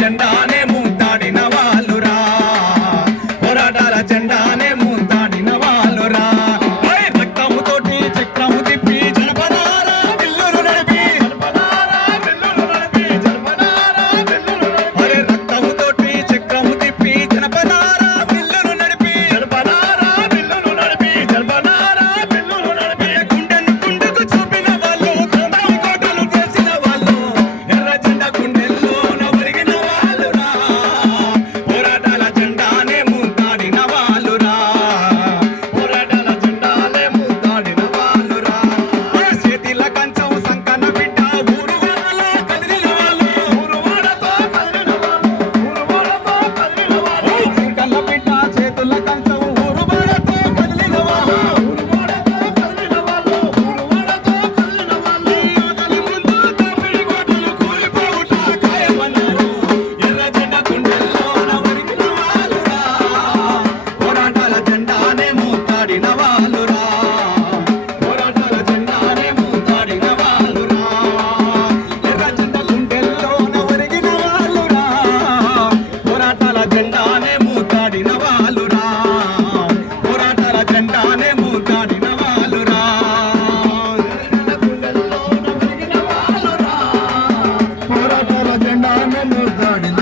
జెండానే మూతాడిన వాళ్ళురా పోరాటాల జెండానే మూతాడిన వాళ్ళురా రక్తముతోటి చక్రము తిప్పి జనపనారా బిల్లులు నడిపి అరే రక్తముతోటి చక్రము తిప్పి జనపనారా బిల్లులు నడిపి గుండెను గుండెకు చూపిన వాళ్ళు కోటలు చేసిన వాళ్ళు ఎర్ర జెండా గుండెల్లోన ఒరిగిన వాళ్ళురా పోరాటాల జెండానే మూతాడిన వాళ్ళురా పోరాటాల జెండానే మూతాడిన వాళ్ళురా చేతిల కంచం సంకన బిడ్డ ఊరు వాళ్ళ కదిలిన వాళ్ళు సంకన బిడ్డ చేతుల కంచం ఊరు వాళ్ళతో కదిలిన వాళ్ళు ఆకలి ముందు దోపిడి కోటలు కూలిపోవుట ఖాయమన్నారు ఎర్ర జెండా గుండెల్లోన ఒరిగిన వాళ్ళురా పోరాటాల జెండానే మూతాడిన వాళ్ళురా పోరాటాల జెండానే మూతాడిన వాళ్ళురా ఎర్ర జెండా గుండెల్లోన ఒరిగిన వాళ్ళురా పోరాటాల జెండానే మూతాడిన వాళ్ళురా పోరాటాల జెండానే మూతాడిన వాళ్ళురా పోరాటాల జెండానే మూతాడిన